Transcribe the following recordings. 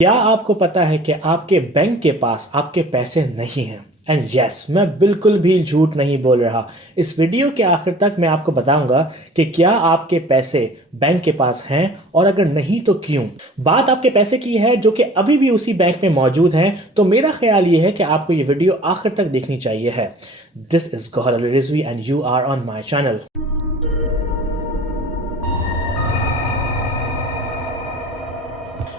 क्या आपको पता है कि आपके बैंक के पास आपके पैसे नहीं हैं? एंड यस, मैं बिल्कुल भी झूठ नहीं बोल रहा। इस वीडियो के आखिर तक मैं आपको बताऊंगा कि क्या आपके पैसे बैंक के पास हैं और अगर नहीं तो क्यों। बात आपके पैसे की है जो कि अभी भी उसी बैंक में मौजूद हैं, तो मेरा ख्याल ये है कि आपको ये वीडियो आखिर तक देखनी चाहिए है। This is Gauhar Ali Rizvi and you are on my channel.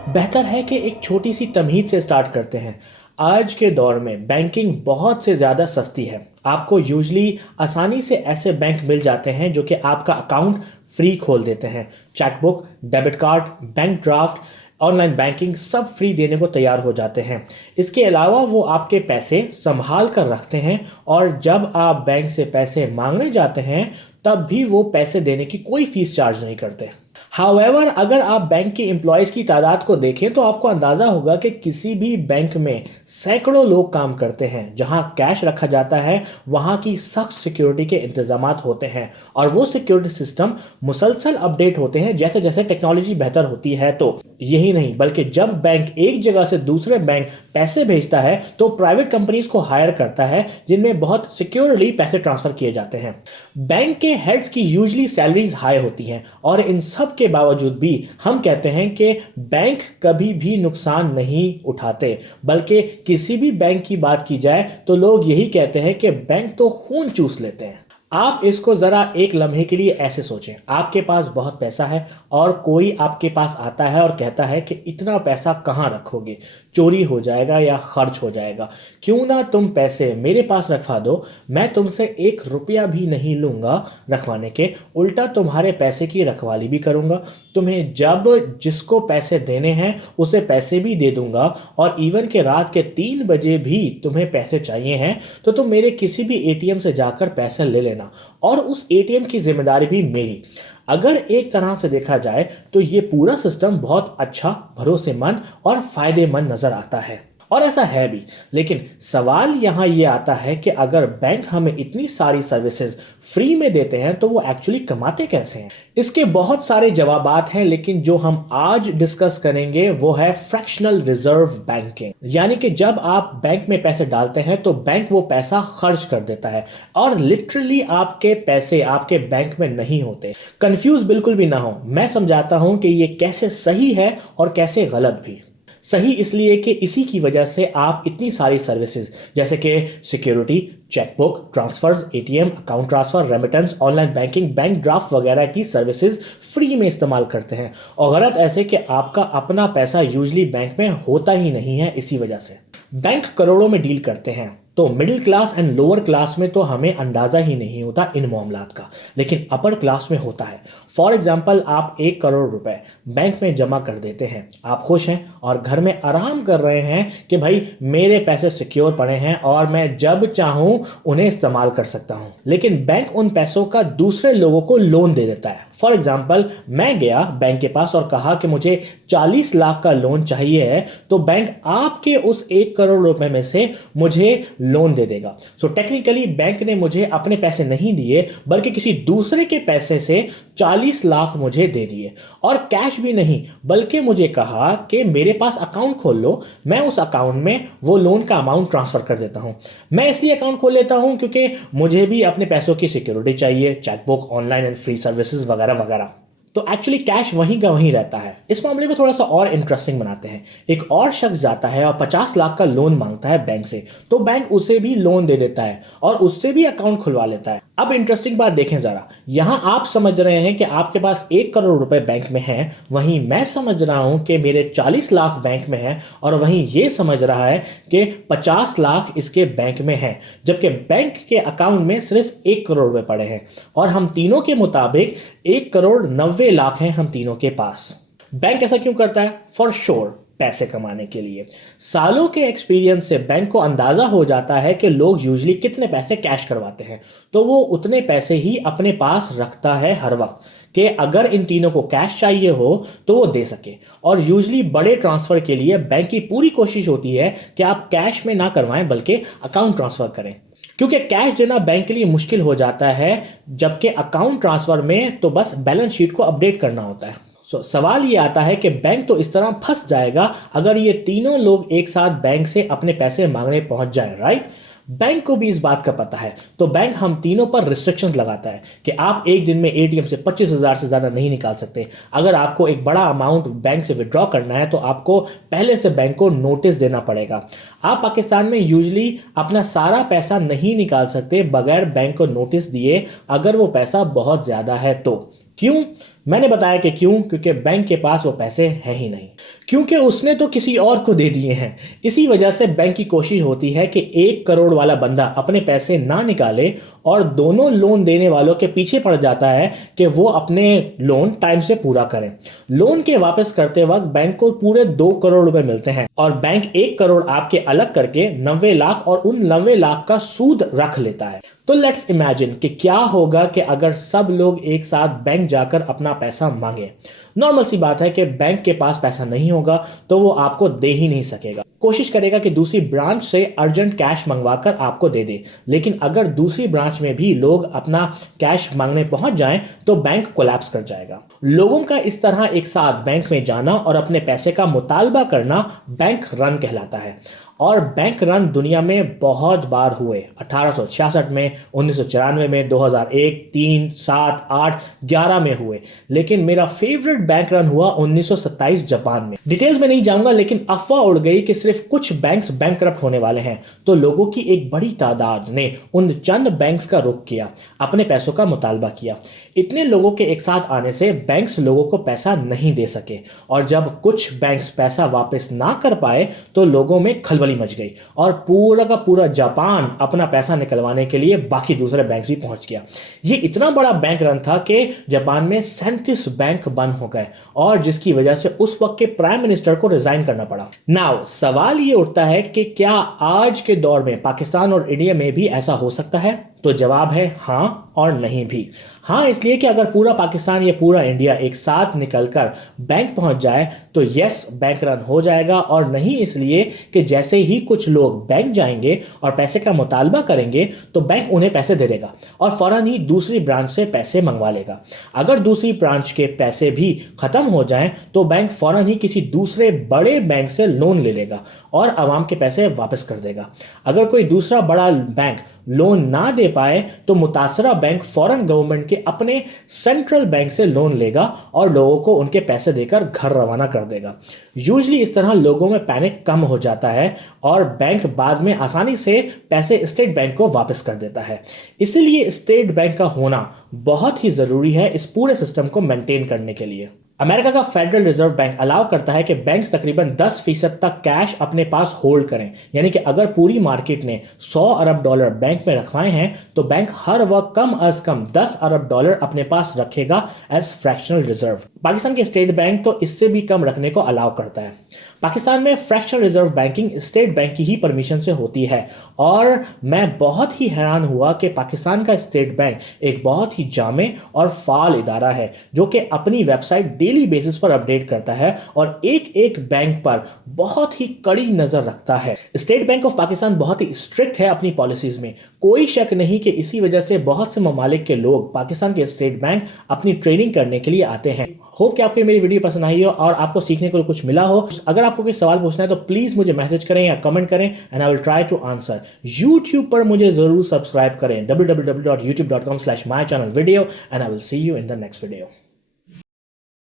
बेहतर है कि एक छोटी सी तमहीद से स्टार्ट करते हैं। आज के दौर में बैंकिंग बहुत से ज़्यादा सस्ती है। आपको यूजली आसानी से ऐसे बैंक मिल जाते हैं जो कि आपका अकाउंट फ्री खोल देते हैं। Chequebook, debit card, bank draft, online banking सब फ्री देने को तैयार हो जाते हैं। इसके अलावा वो आपके पैसे संभाल कर रखते हैं और जब आप बैंक से पैसे मांगने जाते हैं तब भी वो पैसे देने की कोई फीस चार्ज नहीं करते। हाउएवर, अगर आप बैंक के एम्प्लॉयज़ की तादाद को देखें तो आपको अंदाज़ा होगा कि किसी भी बैंक में सैकड़ों लोग काम करते हैं। जहां कैश रखा जाता है वहां की सख्त सिक्योरिटी के इंतजामात होते हैं और वो सिक्योरिटी सिस्टम मुसलसल अपडेट होते हैं जैसे जैसे टेक्नोलॉजी बेहतर होती है। तो यही नहीं बल्कि जब बैंक एक जगह से दूसरे बैंक पैसे भेजता है तो प्राइवेट कंपनीज को हायर करता है जिनमें बहुत सिक्योरली पैसे ट्रांसफर किए जाते हैं। बैंक के हेड्स की यूजली सैलरीज हाई होती हैं और इन सब के बावजूद भी हम कहते हैं कि बैंक कभी भी नुकसान नहीं उठाते। बल्कि किसी भी बैंक की बात की जाए तो लोग यही कहते हैं कि बैंक तो खून चूस लेते हैं। आप इसको ज़रा एक लम्हे के लिए ऐसे सोचें, आपके पास बहुत पैसा है और कोई आपके पास आता है और कहता है कि इतना पैसा कहाँ रखोगे, चोरी हो जाएगा या खर्च हो जाएगा, क्यों ना तुम पैसे मेरे पास रखवा दो, मैं तुमसे 1 रुपया भी नहीं लूँगा रखवाने के, उल्टा तुम्हारे पैसे की रखवाली भी करूँगा, तुम्हें जब जिसको पैसे देने हैं उसे पैसे भी दे दूंगा और इवन के रात के 3 बजे भी तुम्हें पैसे चाहिए हैं तो तुम मेरे किसी भी एटीएम से जाकर पैसे ले लेना और उस एटीएम की जिम्मेदारी भी मेरी। अगर एक तरह से देखा जाए तो ये पूरा सिस्टम बहुत अच्छा, भरोसेमंद और फायदेमंद नजर आता है और ऐसा है भी। लेकिन सवाल यहाँ ये आता है कि अगर बैंक हमें इतनी सारी सर्विसेज फ्री में देते हैं तो वो एक्चुअली कमाते कैसे हैं? इसके बहुत सारे जवाबात हैं, लेकिन जो हम आज डिस्कस करेंगे वो है फ्रैक्शनल रिजर्व बैंकिंग। यानी कि जब आप बैंक में पैसे डालते हैं तो बैंक वो पैसा खर्च कर देता है और लिटरली आपके पैसे आपके बैंक में नहीं होते। कंफ्यूज बिल्कुल भी ना हो, मैं समझाता हूं कि ये कैसे सही है और कैसे गलत भी। सही इसलिए कि इसी की वजह से आप इतनी सारी सर्विसेज जैसे कि security, chequebook, transfers, ATM, account transfer, remittance, online banking, bank draft वगैरह की सर्विसेज फ्री में इस्तेमाल करते हैं। और गलत ऐसे कि आपका अपना पैसा यूजली बैंक में होता ही नहीं है। इसी वजह से बैंक करोड़ों में डील करते हैं, तो middle class and lower class में तो हमें अंदाज़ा ही नहीं होता इन मामलात का, लेकिन अपर क्लास में होता है। फॉर एग्जाम्पल, आप 1 करोड़ रुपए बैंक में जमा कर देते हैं, आप खुश हैं और घर में आराम कर रहे हैं कि भाई मेरे पैसे सिक्योर पड़े हैं और मैं जब चाहूं उन्हें इस्तेमाल कर सकता हूं। लेकिन बैंक उन पैसों का दूसरे लोगों को लोन दे देता है। फॉर एग्जाम्पल, मैं गया बैंक के पास और कहा कि मुझे 40 लाख का लोन चाहिए है, तो बैंक आपके उस 1 करोड़ रुपए में से मुझे लोन दे देगा। सो टेक्निकली बैंक ने मुझे अपने पैसे नहीं दिए बल्कि किसी दूसरे के पैसे से 40 लाख मुझे दे दिए और कैश भी नहीं, बल्कि मुझे कहा कि मेरे पास अकाउंट खोल लो, मैं उस अकाउंट में वो लोन का अमाउंट ट्रांसफर कर देता हूं। मैं इसलिए अकाउंट खोल लेता हूं क्योंकि मुझे भी अपने पैसों की सिक्योरिटी चाहिए, chequebook, online and free services वगैरह वगैरह। तो एक्चुअली कैश वहीं का वहीं रहता है। इस मामले को थोड़ा सा और इंटरेस्टिंग बनाते हैं। एक और शख्स जाता है और 50 लाख का लोन मांगता है बैंक से, तो बैंक उसे भी लोन दे देता है और उससे भी अकाउंट खुलवा लेता है। अब इंटरेस्टिंग बात देखें जरा, यहां आप समझ रहे हैं कि आपके पास 1 करोड़ रुपए बैंक में है, वहीं मैं समझ रहा हूं कि मेरे 40 लाख बैंक में है और वहीं ये समझ रहा है कि 50 लाख इसके बैंक में है, जबकि बैंक के अकाउंट में सिर्फ 1 करोड़ रुपए पड़े हैं और हम तीनों के मुताबिक 1 करोड़ 90 लाख हैं हम तीनों के पास। बैंक ऐसा क्यों करता है? फॉर श्योर पैसे कमाने के लिए। सालों के एक्सपीरियंस से बैंक को अंदाजा हो जाता है कि लोग यूजली कितने पैसे कैश करवाते हैं, तो वो उतने पैसे ही अपने पास रखता है हर वक्त कि अगर इन तीनों को कैश चाहिए हो तो वो दे सके। और यूजली बड़े ट्रांसफर के लिए बैंक की पूरी कोशिश होती है कि आप कैश में ना करवाएं बल्कि अकाउंट ट्रांसफर करें, क्योंकि कैश देना बैंक के लिए मुश्किल हो जाता है, जबकि अकाउंट ट्रांसफर में तो बस बैलेंस शीट को अपडेट करना होता है। सवाल ये आता है कि बैंक तो इस तरह फंस जाएगा अगर ये तीनों लोग एक साथ बैंक से अपने पैसे मांगने पहुंच जाएं, राइट? बैंक को भी इस बात का पता है, तो बैंक हम तीनों पर रिस्ट्रिक्शंस लगाता है कि आप एक दिन में एटीएम से 25,000 से ज़्यादा नहीं निकाल सकते। अगर आपको एक बड़ा अमाउंट बैंक से विड्रॉ करना है तो आपको पहले से बैंक को नोटिस देना पड़ेगा। आप पाकिस्तान में यूजली अपना सारा पैसा नहीं निकाल सकते बगैर बैंक को नोटिस दिए, अगर वो पैसा बहुत ज़्यादा है तो। क्यों? मैंने बताया कि क्यों, क्योंकि बैंक के पास वो पैसे हैं ही नहीं, क्योंकि उसने तो किसी और को दे दिए हैं। इसी वजह से बैंक की कोशिश होती है कि 1 करोड़ वाला बंदा अपने पैसे ना निकाले और दोनों लोन देने वालों के पीछे पड़ जाता है कि वो अपने लोन टाइम से पूरा करें। लोन के वापस करते वक्त बैंक को पूरे 2 करोड़ रुपए मिलते हैं और बैंक 1 करोड़ आपके अलग करके 90 लाख और उन 90 लाख का सूद रख लेता है। तो लेट्स इमेजिन कि क्या होगा कि अगर सब लोग एक साथ बैंक जाकर अपना पैसा मांगे। नॉर्मल सी बात है कि बैंक के पास पैसा नहीं होगा तो वो आपको दे ही नहीं सकेगा, कोशिश करेगा कि दूसरी ब्रांच से अर्जेंट कैश मंगवाकर आपको दे दे। लेकिन अगर दूसरी ब्रांच में भी लोग अपना कैश मांगने पहुंच जाएं तो बैंक कोलैप्स कर जाएगा। लोगों का इस तरह एक साथ बैंक में जाना और अपने पैसे का मुतालबा करना बैंक रन कहलाता है। और बैंक रन दुनिया में बहुत बार हुए, 1866 में, 1994 में, 2001, 3, 7, 8, 11 में हुए। लेकिन मेरा फेवरेट बैंक रन हुआ 1927 जापान में। डिटेल्स में नहीं जाऊंगा, लेकिन अफवाह उड़ गई कि सिर्फ कुछ बैंक्स बैंकरप्ट होने वाले हैं, तो लोगों की एक बड़ी तादाद ने उन चंद बैंक्स का रुख किया, अपने पैसों का मुतालबा किया। इतने लोगों के एक साथ आने से बैंक्स लोगों को पैसा नहीं दे सके और जब कुछ बैंक्स पैसा वापस ना कर पाए तो लोगों में खलबली मच गई और पूरा का पूरा जापान अपना पैसा निकलवाने के लिए बाकी दूसरे बैंक भी पहुंच गया। ये इतना बड़ा बैंक रन था कि जापान में 37 बैंक बंद हो गए और जिसकी वजह से उस वक्त के प्राइम मिनिस्टर को रिजाइन करना पड़ा। नाउ सवाल ये उठता है कि क्या आज के दौर में पाकिस्तान और इंडिया में भी ऐसा हो सकता है? तो जवाब है हां और नहीं भी। हां इसलिए कि अगर पूरा पाकिस्तान या पूरा इंडिया एक साथ निकलकर बैंक पहुंच जाए तो यस बैंक रन हो जाएगा, और नहीं इसलिए कि जैसे ही कुछ लोग बैंक जाएंगे और पैसे का मुतालबा करेंगे तो बैंक उन्हें पैसे दे देगा और फौरन ही दूसरी ब्रांच से पैसे मंगवा लेगा। अगर दूसरी ब्रांच के पैसे भी खत्म हो जाएं तो बैंक फौरन ही किसी दूसरे बड़े बैंक से लोन ले लेगा और आवाम के पैसे वापस कर देगा। अगर कोई दूसरा बड़ा बैंक लोन ना दे पाए तो मुतासरा बैंक फौरन गवर्नमेंट के अपने सेंट्रल बैंक से लोन लेगा और लोगों को उनके पैसे देकर घर रवाना कर देगा। यूजली इस तरह लोगों में पैनिक कम हो जाता है और बैंक बाद में आसानी से पैसे स्टेट बैंक को वापस कर देता है। इसीलिए स्टेट बैंक का होना बहुत ही जरूरी है इस पूरे सिस्टम को मेंटेन करने के लिए। अमेरिका का फेडरल रिजर्व बैंक अलाउ करता है कि बैंक्स तकरीबन 10% तक कैश अपने पास होल्ड करें, यानी कि अगर पूरी मार्केट ने $100 अरब बैंक में रखवाए हैं तो बैंक हर वक्त कम अज कम $10 अरब अपने पास रखेगा एज फ्रैक्शनल रिजर्व। पाकिस्तान के स्टेट बैंक तो इससे भी कम रखने को अलाउ करता है। पाकिस्तान में fractional reserve banking state bank की ही परमिशन से होती है और मैं बहुत ही हैरान हुआ कि पाकिस्तान का स्टेट बैंक एक बहुत ही जामे और फाल इदारा है जो कि अपनी वेबसाइट डेली बेसिस पर अपडेट करता है और एक एक बैंक पर बहुत ही कड़ी नजर रखता है। स्टेट बैंक ऑफ पाकिस्तान बहुत ही स्ट्रिक्ट है अपनी पॉलिसीज में, कोई शक नहीं कि इसी वजह से बहुत से ममालिक के लोग पाकिस्तान के स्टेट बैंक अपनी ट्रेनिंग करने के लिए आते हैं। होप कि आपको मेरी वीडियो पसंद आई हो और आपको सीखने को कुछ मिला हो। अगर आपको कोई सवाल पूछना है तो प्लीज मुझे मैसेज करें या कमेंट करें and I will try to answer. YouTube पर मुझे जरूर सब्सक्राइब करें www.youtube.com/mychannelvideo and I will see you in the next video.